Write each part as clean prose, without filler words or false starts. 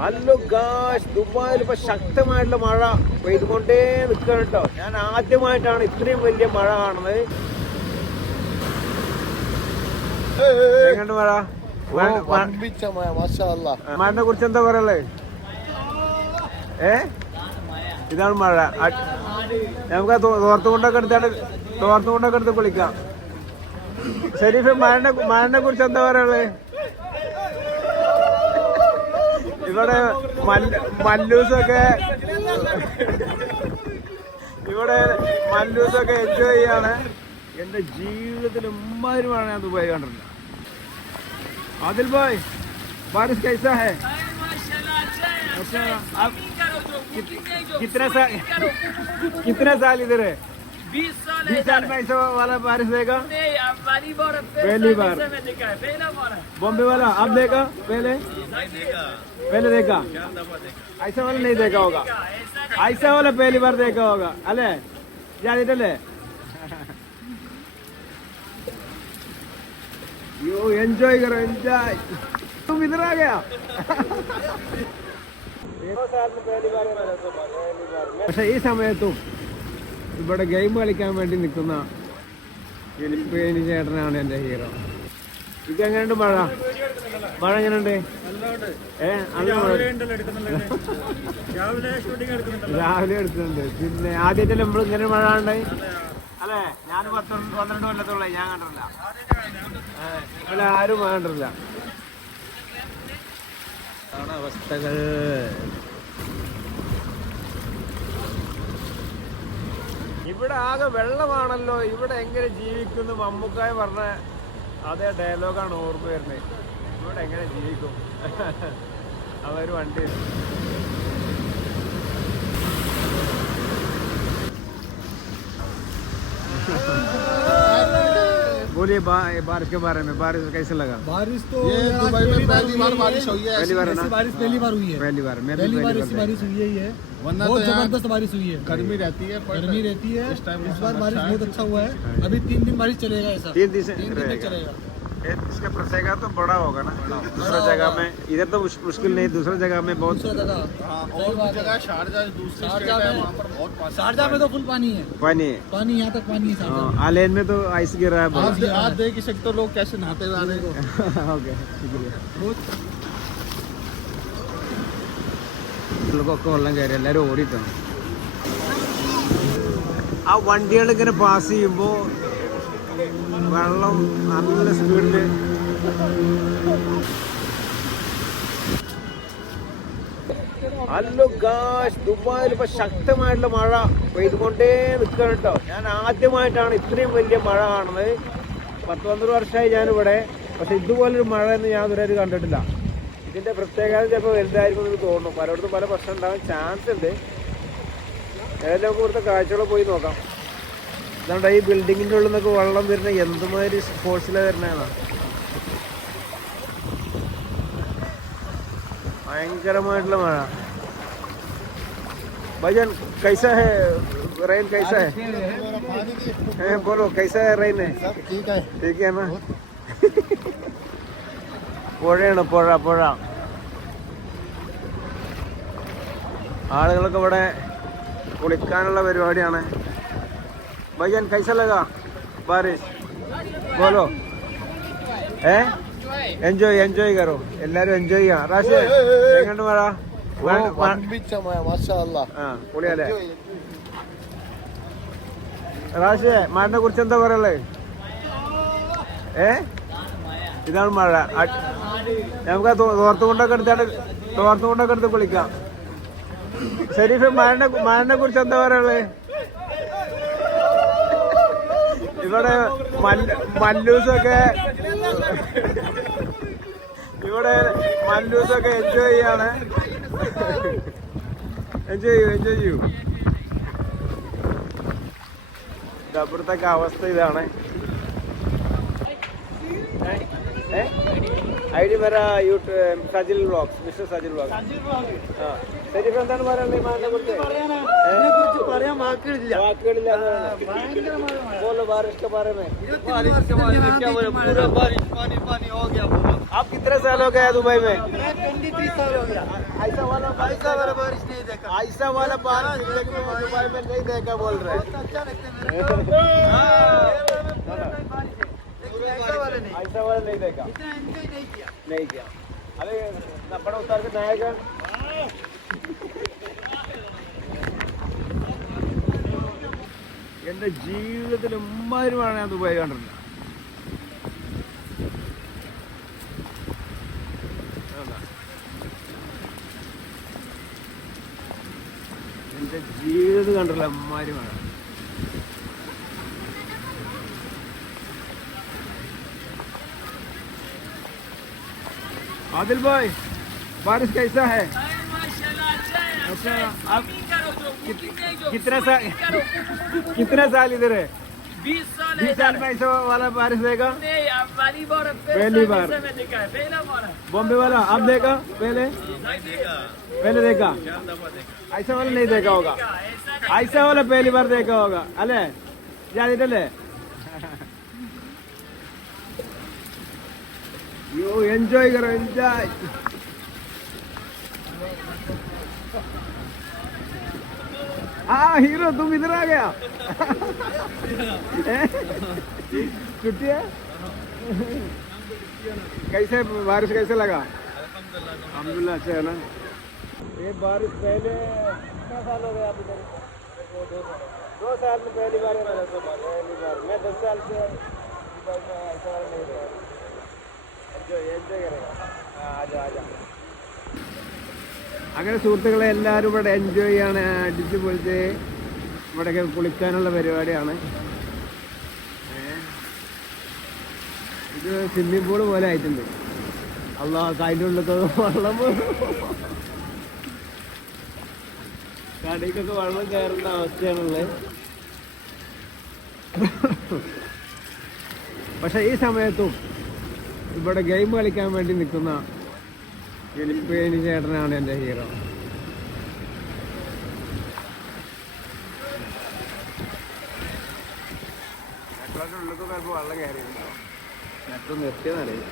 Hello guys, ദുബായിൽ ഇപ്പൊ ശക്തമായിട്ടുള്ള മഴ പെയ്തുകൊണ്ടേ നിൽക്കണം കേട്ടോ. ഞാൻ ആദ്യമായിട്ടാണ് ഇത്രയും വലിയ മഴ കാണുന്നത്. എങ്ങനെയുണ്ട് മഴ? മഴനെ കുറിച്ച് എന്താ പറയല്ലേ? ഇതാണ് മഴ. നമുക്ക് തോർത്തുകൊണ്ടൊക്കെ എടുത്ത് കുളിക്കാം. ഷെരീഫ്, മഴനെ കുറിച്ച് എന്താ പറയല്ലേ? ഇവിടെ മല്ലൂസൊക്കെ എൻജോയ് ചെയ്യാണ്. എന്റെ ജീവിതത്തിൽ ഉമ്മാതിരി മഴ ഞാൻ ദുബായ് കണ്ടിട്ടില്ല. आदिल भाई, बारिश कैसा है? अच्छा, आप कितने साल इधर है? 20 साल में ऐसा वाला बारिश देगा? पहली बार बॉम्बे वाला आप देखा? पहले देखा, ऐसा वाला नहीं देखा होगा. ऐसा वाला पहली बार देखा होगा. अले जानिटले यो एंजॉय करो, एंजॉय. तुम इधर आ गया. പക്ഷെ ഈ സമയത്തും ഇവിടെ ഗെയിം കളിക്കാൻ വേണ്ടി നിൽക്കുന്ന എലിപ്പേനി ചേട്ടനാണ് എന്റെ ഹീറോ. ഇത് എങ്ങനെയുണ്ട് മഴ? എങ്ങനെയുണ്ട്? രാവിലെ എടുക്കുന്നുണ്ട്. പിന്നെ ആദ്യമായിട്ടല്ലേ നമ്മൾ ഇങ്ങനെ മഴ ഉണ്ടായി അല്ലേ? ഞാൻ 12 കൊല്ലത്തുള്ള ഞാൻ കണ്ടിട്ടില്ല. അല്ല, ആരും കണ്ടിട്ടില്ല. അവസ്ഥകൾ ഇവിടെ ആകെ വെള്ളമാണല്ലോ. ഇവിടെ എങ്ങനെ ജീവിക്കുന്നു? മമ്മൂക്കായ പറഞ്ഞ അതേ ഡയലോഗാണ് ഓർമ്മ വരുന്നത്. ഇവിടെ എങ്ങനെ ജീവിക്കും? അവര് വണ്ടി बोलिए बारिश के बारे में. बारिश कैसे लगा? बारिश तो ये दुबई में पहली बार बारिश हुई है. पहली बार है ना? बारिश पहली बार हुई है. पहली बार बारिश हुई है. बहुत जबरदस्त बारिश हुई है. गर्मी रहती है. इस बार बारिश बहुत अच्छा हुआ है. अभी 3 दिन बारिश चलेगा. ऐसा 3 दिन चलेगा. इसका प्रसेगा तो बड़ा होगा ना. दूसरा जगह में इधर तो मुश्किल नहीं. दूसरा जगह में बहुत और जगह शारजा में तो फुल पानी है. पानी यहाँ तक पानी है. आलेन में तो आइस गिर रहा है. आप देख सकते हो लोग कैसे नहाते हुए आ रहे हैं. ओके, शुक्रिया. ഒക്കെ വെള്ളം കയറി എല്ലാവരും ഓടിയിട്ടാണ്. ആ വണ്ടികൾ ഇങ്ങനെ പാസ് ചെയ്യുമ്പോൾ വെള്ളം നല്ല സ്പീഡിൽ. ഹലോ ഗായ്സ്, ദുബായിൽ ഇപ്പൊ ശക്തമായിട്ടുള്ള മഴ പെയ്തുകൊണ്ടേ നിൽക്കണം കേട്ടോ. ഞാൻ ആദ്യമായിട്ടാണ് ഇത്രയും വലിയ മഴ കാണുന്നത്. 10-12 വർഷമായി ഞാനിവിടെ. പക്ഷെ ഇതുപോലൊരു മഴ എന്ന് ഞാൻ ഇതുവരെ കണ്ടിട്ടില്ല. ഇതിന്റെ പ്രത്യേകത ചിലപ്പോൾ വലുതായിരിക്കും എന്ന് തോന്നുന്നു. പലയിടത്തും പല പ്രശ്നം ഉണ്ടാകാൻ ചാൻസ് ഉണ്ട്. ഏതായാലും നമുക്ക് ഇവിടുത്തെ കാഴ്ചകൾ പോയി നോക്കാം. അതുകൊണ്ട് ഈ ബിൽഡിങ്ങിൻ്റെ ഉള്ളിൽ നിന്നൊക്കെ വെള്ളം വരുന്ന എന്തുമാതിരി ഫോഴ്സിലാണ് വരുന്നതാണ്. ഭയങ്കരമായിട്ടുള്ള മഴ. भाईजान कैसा है रेन? कैसा है? बोलो कैसा है रेन? ठीक है ना? പുഴയാണ്, പുഴ. ആളുകളൊക്കെ ഇവിടെ കുളിക്കാനുള്ള പരിപാടിയാണ്. भाईजान कैसा लगा बारिश? बोलो. എൻജോയ് കറോ. എല്ലാരും എൻജോയ് ചെയ്യാം. റാഷി, എങ്ങോട്ട് മഴ? പൊളിയല്ലേ? റാഷി, മഴനെ കുറിച്ച് എന്താ പറയല്ലേ? ഇതാണ് മഴ. നമുക്ക് തോർത്തുകൊണ്ടൊക്കെ എടുത്ത് കുളിക്കാം. ഷെരീഫ്, മഴനെ കുറിച്ച് എന്താ പറയല്ലേ? ഇവിടെ മല്ലൂസൊക്കെ എൻജോയ് ചെയ്യാണ്. എൻജോയ് ചെയ്യൂ. ഇവിടുത്തെ അവസ്ഥ ഇതാണ്. ഐഡി मेरा YouTube Sajil vlogs, mister Sajil vlogs. Sharif, എന്താണ് പറയാനുള്ളത് മഴനെ കുറിച്ച്? പറയാൻ വാക്കുകളില്ല. बोलो बारिश के बारे में. बारिश के बारे में क्या बोले? पूरा बारिश पानी हो गया पूरा. आप कितने साल हो गए दुबई में? मैं 23 साल हो गया। ऐसा वाला बारिश नहीं देखा। ऐसा वाला बारिश जिंदगी में दुबई में नहीं देखा बोल रहे हैं। बहुत अच्छा लगता है मेरे को। पूरा टाइम बारिश है, लेकिन ऐसा वाला नहीं देखा, इतना एंजॉय नहीं किया। अरे नपड़ उतार के नहाएगा। എന്റെ ജീവിതത്തിൽ ഉമ്മാരുമാണ് ഞാൻ ദുബായ് കണ്ടിട്ടില്ല. എന്റെ ജീവിതത്തിൽ കണ്ടില്ല ഉമ്മാരുമാണ്. आदिल भाई बारिश कैसा है? अच्छा आप कितना साल इधर है? 20 साल 20 साल में ऐसा वाला बारिश देगा? नहीं, अब पहली बार पहली बार में देखा है, पहला बार है। बॉम्बे वाला आप देखा पहले? पहले देखा, ऐसा वाला नहीं देखा होगा. ऐसा वाला पहली बार देखा होगा. अले जानिटല്ലേ? यो एंजॉय करो, एंजॉय. हाँ हीरो तुम इधर आ गया. छुट्टी है? कैसे बारिश कैसे लगा? अल्हम्दुलिल्लाह अच्छा है ना. ये बारिश पहले कितना साल हो गया आप इधर? 2 साल में पहली बार. पहली बार मैं 10 साल से दुबई में ऐसा वाला नहीं रहा. एंजॉय करेगा. आजा आजा. അങ്ങനെ സുഹൃത്തുക്കളെ എല്ലാവരും ഇവിടെ എൻജോയ് ചെയ്യാണ്, അടിച്ച് പൊളിച്ച് ഇവിടെയൊക്കെ കുളിക്കാനുള്ള പരിപാടിയാണ്. ഇത് സ്വിമ്മിംഗ് പൂള് പോലെ ആയിട്ടുണ്ട്. അള്ളാ അതിൻ്റെ ഉള്ളിലൊക്കെ വെള്ളം കടയിക്കൊക്കെ വെള്ളം കയറുന്ന അവസ്ഥയാണുള്ളത്. പക്ഷെ ഈ സമയത്തും ഇവിടെ ഗെയിം കളിക്കാൻ വേണ്ടി നിൽക്കുന്ന എലിപ്പേനി ചേട്ടനാണ് എൻ്റെ ഹീറോ. നെറ്റിൻ്റെ ഉള്ളിൽ ചിലപ്പോൾ വെള്ളം കയറിയിട്ടുണ്ടാവും. നെറ്റ് നിർത്തിയെന്നറിയില്ല.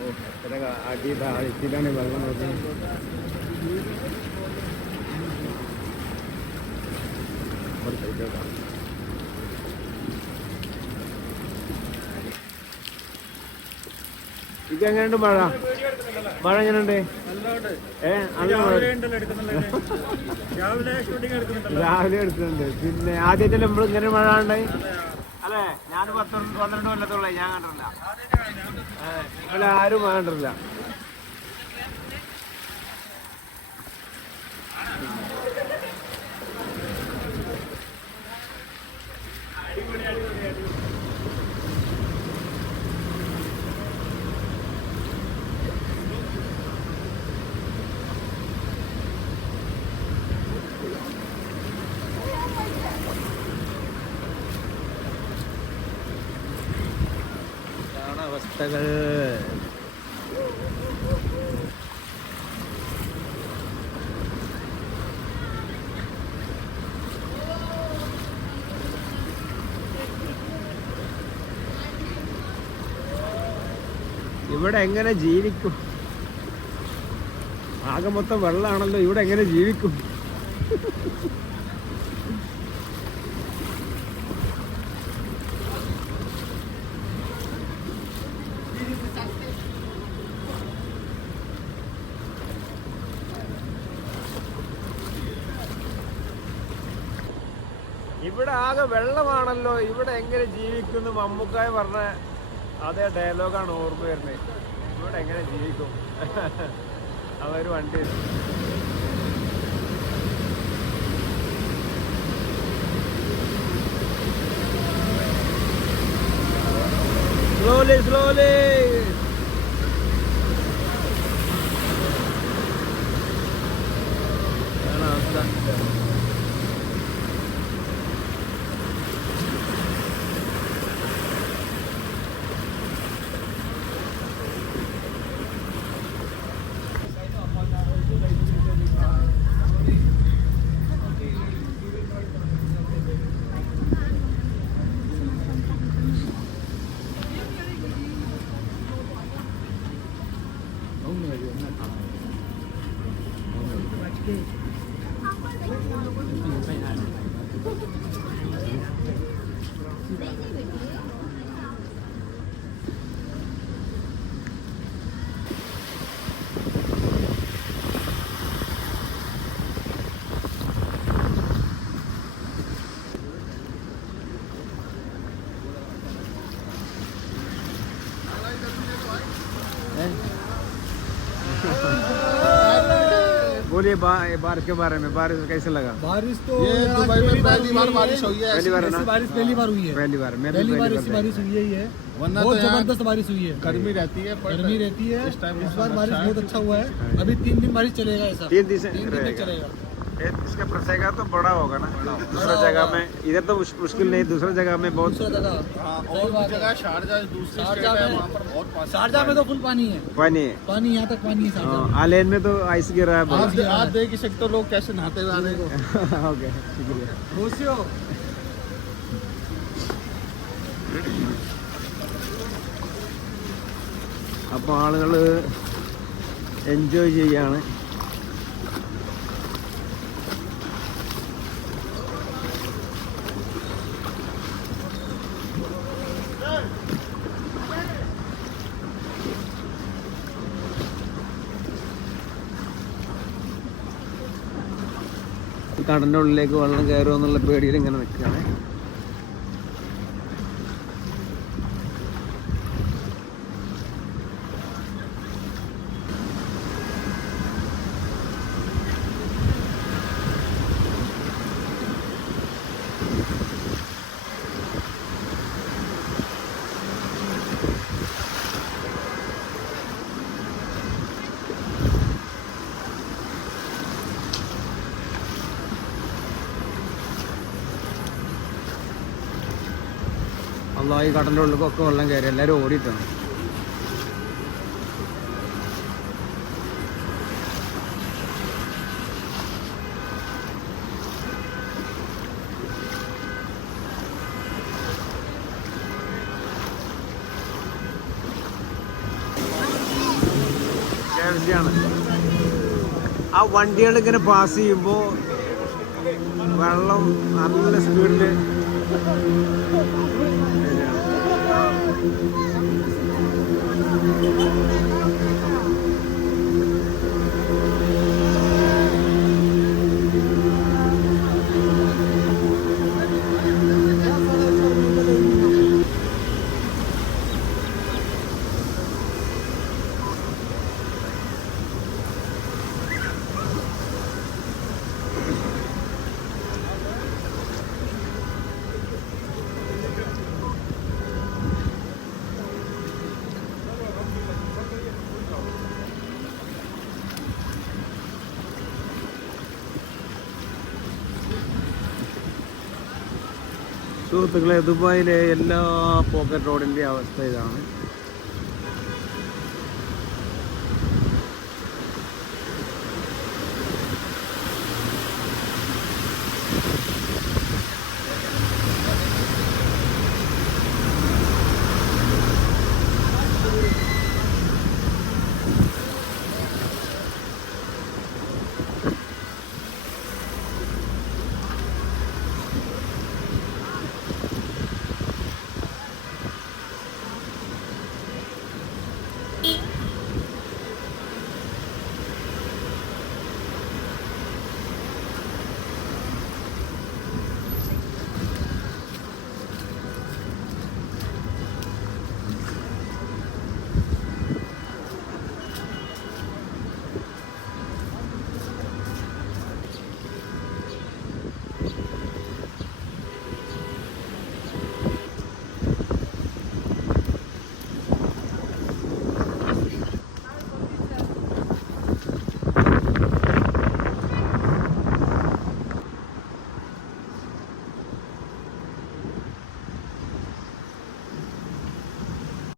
ഓ എത്ര അടി താഴ്ചയിലാണ് വെള്ളം നോക്കുന്നത്. ഇതെങ്ങനെയുണ്ട് മഴ? മഴ എങ്ങനെയുണ്ട്? രാവിലെ എടുക്കുന്നുണ്ട്. പിന്നെ ആദ്യമായിട്ടല്ലേ നമ്മൾ ഇങ്ങനെ മഴ ഉണ്ടായി അല്ലേ? ഞാൻ 12 കൊല്ലത്തോളായി ഞാൻ കണ്ടിട്ടില്ല. ഇവിടെ ആരും മഴ കണ്ടിട്ടില്ല. അവസ്ഥകൾ ഇവിടെ എങ്ങനെ ജീവിക്കും? ആകെ മൊത്തം വെള്ളമാണല്ലോ. ഇവിടെ എങ്ങനെ ജീവിക്കും? ഇവിടെ ആകെ വെള്ളമാണല്ലോ, ഇവിടെ എങ്ങനെ ജീവിക്കുന്നു? മമ്മൂക്കായ പറഞ്ഞ അതേ ഡയലോഗാണ് ഓർമ്മ വരുന്നത്. ഇവിടെ എങ്ങനെ ജീവിക്കും? അവര് വണ്ടി സ്ലോലി അവസ്ഥ. बोलिए बारिश के बारे में, बारिश कैसे लगा? बारिश तो ये दुबई में पहली बार बारिश हुई है। पहली बार है ना? ऐसी बारिश पहली बार हुई है। पहली बार मैं भी पहली बार पहली ऐसी बार बारिश हुई है ये। वरना बहुत तो यहाँ जबरदस्त बारिश हुई है। गर्मी रहती है, गर्मी रहती है। इस टाइम इस बार मौसम बारिश अच्छा है। बहुत अच्छा हुआ है। अभी 3 दिन बारिश चलेगा ऐसा। 3 दिन 3 दिन तक रहेगा। चलेगा। इसका प्रसेगा तो बड़ा होगा ना दूसरा जगह में, इधर तो मुश्किल नहीं, दूसरा जगह में बहुत। दूसरा जगह हाँ, सही और बात भी जगह शारजा दूसरी शारजा स्टेट है, में- वहाँ पर बहुत पानी। शारजा में तो फुल पानी है। पानी है। पानी यहाँ तक पानी है शारजा में। आलेन में तो आइस गिर रहा है बहुत। आप देख ही सकते हो लोग कैसे नहाते हुए आ रहे हैं। ओके शुक्रिया। घोषियो അപ്പോൾ ആളുകൾ എൻജോയ് ചെയ്യാണ്. കടലിൻ്റെ ഉള്ളിലേക്ക് വെള്ളം കയറുമോ എന്നുള്ള പേടിയിൽ ഇങ്ങനെ നിൽക്കുകയാണ്. അല്ലാ ഈ കടലിൻ്റെ ഉള്ളിലൊക്കെ വെള്ളം കയറി എല്ലാവരും ഓടിയിട്ടാണ്. ാണ് ആ വണ്ടികൾ ഇങ്ങനെ പാസ് ചെയ്യുമ്പോൾ വെള്ളം നല്ല സ്പീഡിൽ സുഹൃത്തുക്കളെ, ദുബായിലെ എല്ലാ പോക്കറ്റ് റോഡിൻ്റെ അവസ്ഥ ഇതാണ്.